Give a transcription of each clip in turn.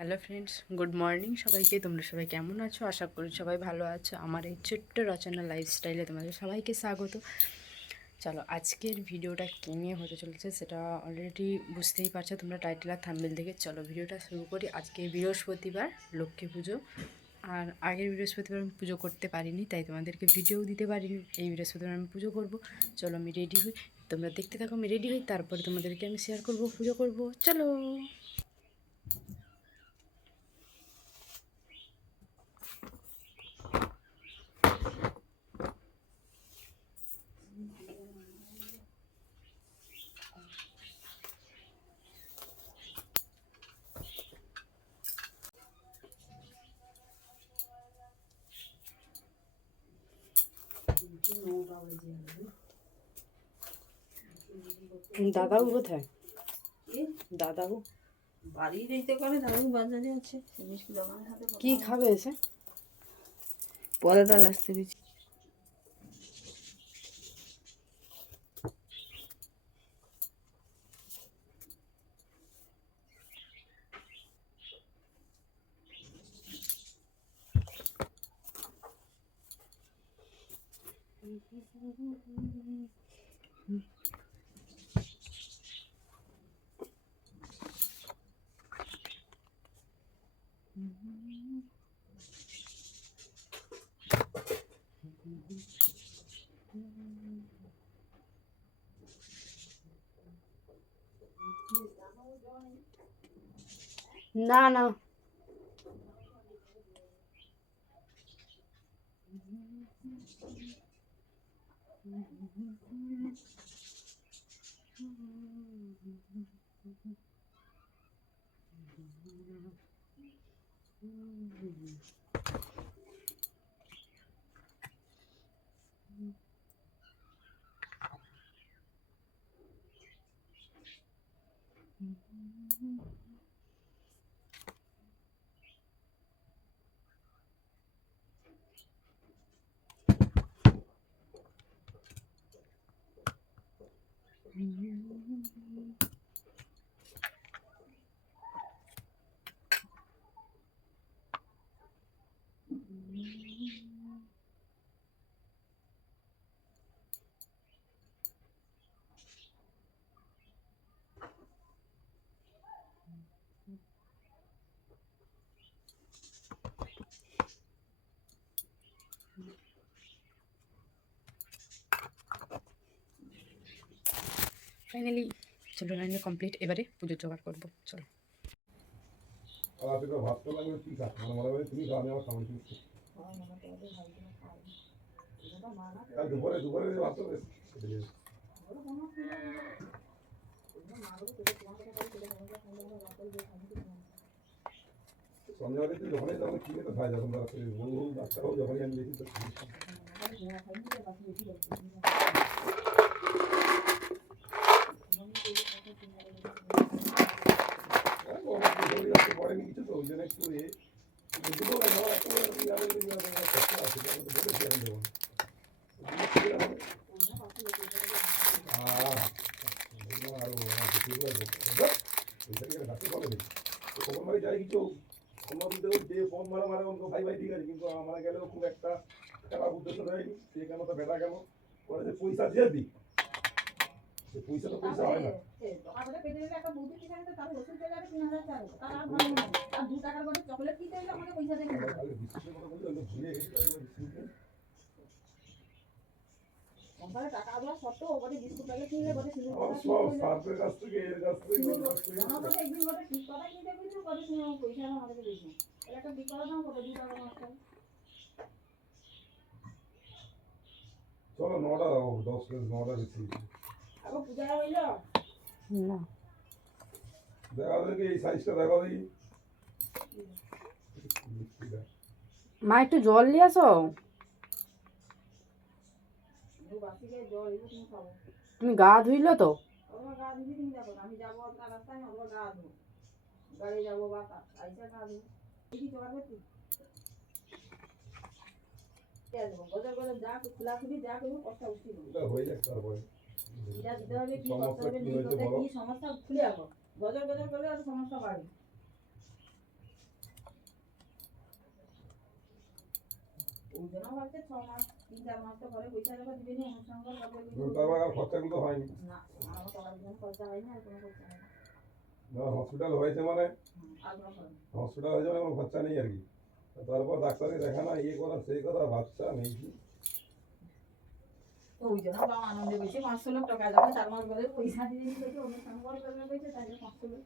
Hello friends good morning সবাইকে, তোমরা সবাই কেমন আছো? আশা করি সবাই ভালো আছো। আমার এই ছোট্ট রচনা লাইফস্টাইলে তোমাদের সবাইকে স্বাগত। চলো, আজকের ভিডিওটা কী নিয়ে হতে চলেছে সেটা অলরেডি বুঝতেই পারছ। তোমরা টাইটেল আর থাম্বেল দেখে চলো ভিডিওটা শুরু করি। আজকে বৃহস্পতিবার, লক্ষ্মী পুজো। আর আগের বৃহস্পতিবার আমি পুজো করতে পারিনি, তাই তোমাদেরকে ভিডিও দিতে পারিনি। এই বৃহস্পতিবার আমি পুজো করব। চলো, আমি রেডি হই। তোমরা দেখতে থাকো, আমি রেডি হই। তারপরে তোমাদেরকে আমি শেয়ার করব, পুজো করব। চলো! দাদাও কোথায় দাদাও। বাড়ি দিতে পারে দাদু বাজারে আছে। জিনিস দোকানের হাতে কি খাবে এসে? পরে তাহলে আসতে দিচ্ছি না না Mm-hmm. ফাইনালি চলো লাইনে কমপ্লিট এবারে পুজোর জোগাড় করব, চলো। কি মানে সন্ধ্যাবেলা তুই যখনই তখন কিনে তো খাই যখন বহু বহু ডাক্তারও আমি দেখি, তো পড়েনি কিছু তো ওই জন্য একটু এ দুটো না একটা ইয়ারে ইয়ারে কষ্ট আছে তখন তো বলেছি আমি দেবো একটা পয়সা দিয়ে সব কাছ থেকে এর কাছ থেকে ওর কাছ থেকে। চলো নটা দশ নটা বেশি একটু গা ধো গাড়ি যাব বা আইসা গা ধো কি। জোগাড় করছি গজর গজর যা খোলা খুবি যা করব কষ্ট এটা হয়ে যাক তারপরে। হসপিটাল হয়েছে মানে? হসপিটাল হয়েছে মানে খরচা নেই আর কি। তারপর ডাক্তারকে দেখানা ইয়ে করা সেই কথা ভাবছা নেই ওই জন্য বাবা আনন্দে পাঁচশো টাকা যখন চার মাস পয়সা দিয়ে দিয়েছে করবে পাঁচশো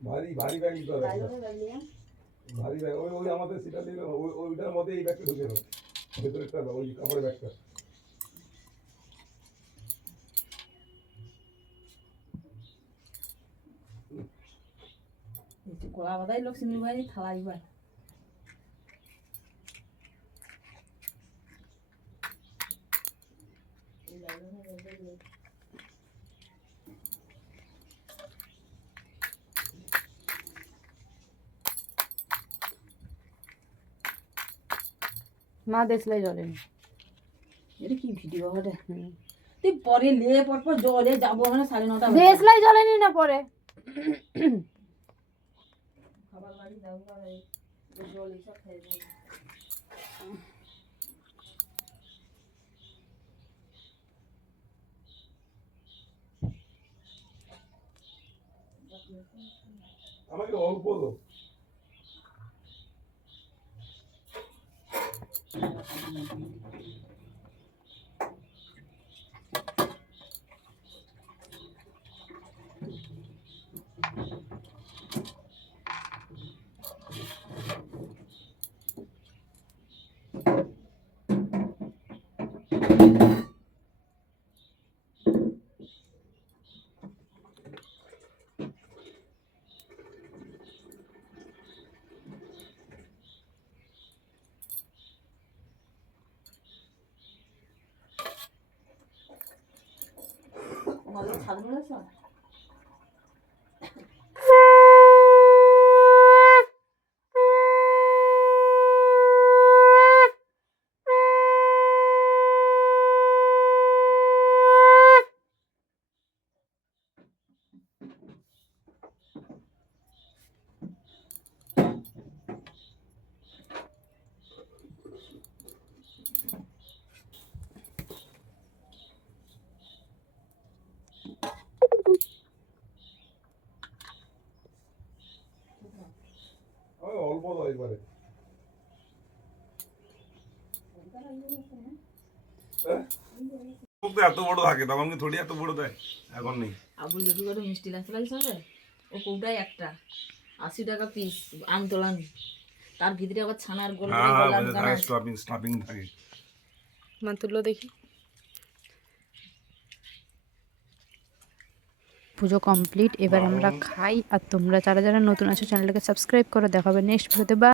ভারী ভারী ব্যাগ হবে। ভারী ব্যাগ ওই ওই আমাদের সেটা দিলে ওই ওইটার মধ্যে এই ব্যাগটা ঢুকে দেবে ভেতরেরটা ওই কাপড়ের ব্যাগটা বাদাই লোক সিমি বাড়ি থালা দিবার মা দেশলাই জ্বলেনি এটা কি ভিডিও হবে তুই পরে লে পর পর জলে যাব মানে সাড়ে নটা। দেশলাই জ্বলেনি না পরে। খাবার বাড়ি যাব বাড়ি জল এইসব খেয়ে দেবো। আমাকে অল্প দো আমাদের অল্প একবারে এত বড় থাকে তখন কি থোড়ি এত বড় দেয়? এখন নেই। আবুল যদি করে মিষ্টি লাগতে লাগছে ও কৌটাই একটা। আশি টাকা পিস তার ভিতরে আবার ছানার গোল হ্যাঁ হ্যাঁ থাকে। মা তুললো দেখি। পুজো কমপ্লিট এবার আমরা খাই। আর তোমরা যারা যারা নতুন আছো চ্যানেলটাকে সাবস্ক্রাইব করো। দেখাবে নেক্সট ভিডিওতে বা